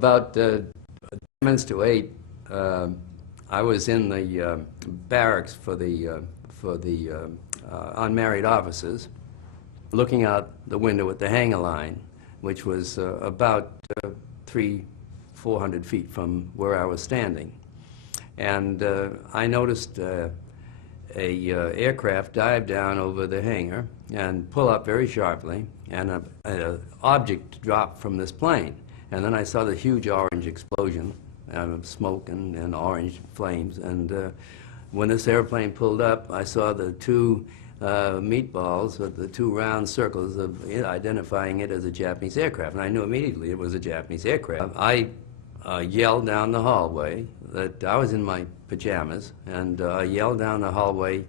About 10 minutes to 8, I was in the barracks for the unmarried officers, looking out the window at the hanger line, which was about 300-400 feet from where I was standing. And I noticed a aircraft dive down over the hangar and pull up very sharply, and an object drop from this plane. And then I saw the huge orange explosion, smoke and orange flames. And when this airplane pulled up, I saw the two meatballs, the two round circles of identifying it as a Japanese aircraft. And I knew immediately it was a Japanese aircraft. I yelled down the hallway that I was in my pajamas, and I yelled down the hallway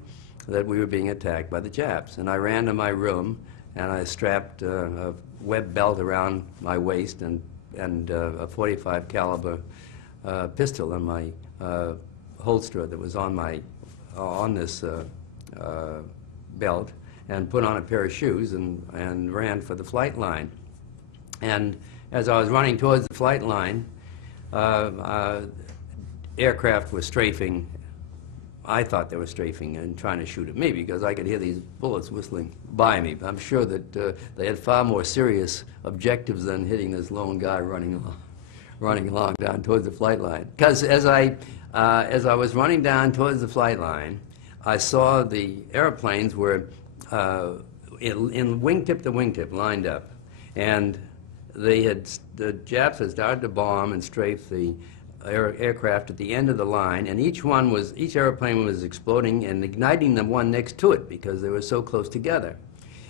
that we were being attacked by the Japs. And I ran to my room, and I strapped a web belt around my waist and a .45 caliber pistol in my holster that was on this belt, and put on a pair of shoes and ran for the flight line. And as I was running towards the flight line, aircraft were strafing. I thought they were strafing and trying to shoot at me because I could hear these bullets whistling by me. I'm sure that they had far more serious objectives than hitting this lone guy running along down towards the flight line. Because as I was running down towards the flight line, I saw the airplanes were in wingtip to wingtip lined up, and the Japs had started to bomb and strafe the aircraft at the end of the line, and each airplane was exploding and igniting the one next to it because they were so close together.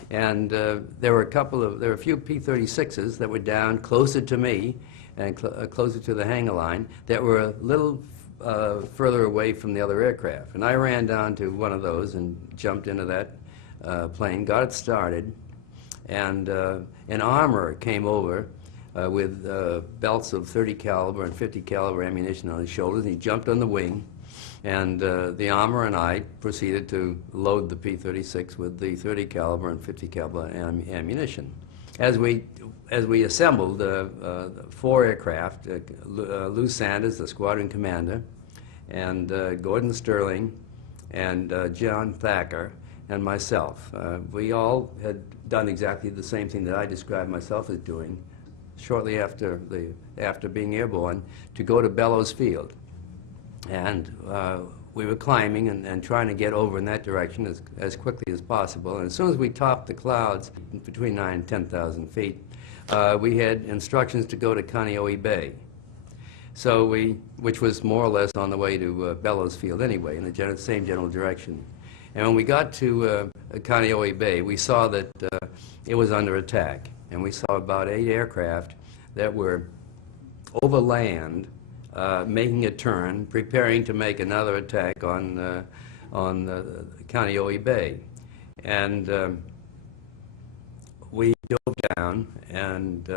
And there were a few P-36s that were down closer to me and closer to the hangar line that were a little further away from the other aircraft. And I ran down to one of those and jumped into that plane, got it started, and an armorer came over with belts of 30 caliber and 50 caliber ammunition on his shoulders. He jumped on the wing, and the armorer and I proceeded to load the P-36 with the 30 caliber and 50 caliber ammunition. As we assembled 4 aircraft, Lou Sanders, the squadron commander, and Gordon Sterling, and John Thacker, and myself. We all had done exactly the same thing that I described myself as doing shortly after being airborne, to go to Bellows Field. And we were climbing and trying to get over in that direction as quickly as possible. And as soon as we topped the clouds, between 9,000 and 10,000 feet, we had instructions to go to Kaneohe Bay. So which was more or less on the way to Bellows Field anyway, in the same general direction. And when we got to Kaneohe Bay, we saw that it was under attack. And we saw about 8 aircraft that were over land, making a turn, preparing to make another attack on Kaneohe Bay. And we dove down and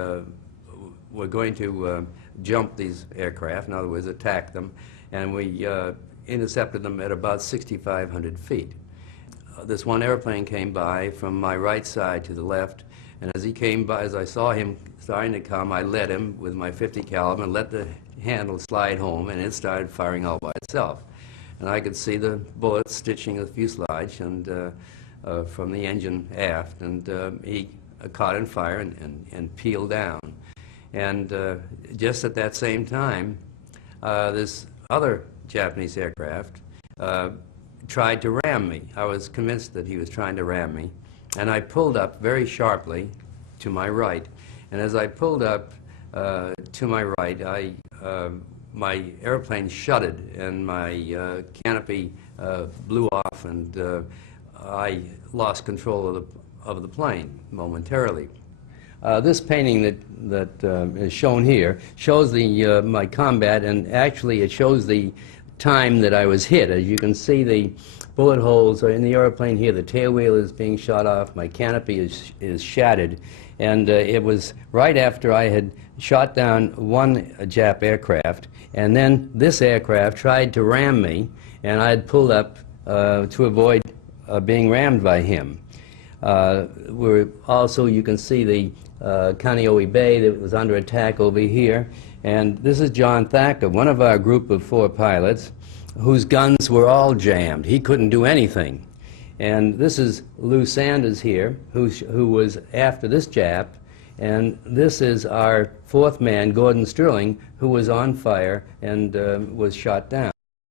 were going to jump these aircraft, in other words, attack them, and we intercepted them at about 6,500 feet. This one airplane came by from my right side to the left, and as he came by, as I saw him starting to come, I led him with my 50 caliber and let the handle slide home, and it started firing all by itself. And I could see the bullets stitching the fuselage and from the engine aft, and he caught in fire and peeled down. And just at that same time, this other Japanese aircraft tried to ram me. I was convinced that he was trying to ram me, and I pulled up very sharply to my right. And as I pulled up to my right, my airplane shutted, and my canopy blew off, and I lost control of the plane momentarily. This painting that is shown here shows my combat, and actually it shows the time that I was hit. As you can see, the bullet holes are in the airplane here. The tail wheel is being shot off. My canopy is shattered. And it was right after I had shot down one Jap aircraft, and then this aircraft tried to ram me, and I had pulled up to avoid being rammed by him. Also, you can see the Kaneohe Bay that was under attack over here, And this is John Thacker, one of our group of 4 pilots, whose guns were all jammed. He couldn't do anything. And this is Lou Sanders here, who was after this Jap. And this is our 4th man, Gordon Sterling, who was on fire and was shot down.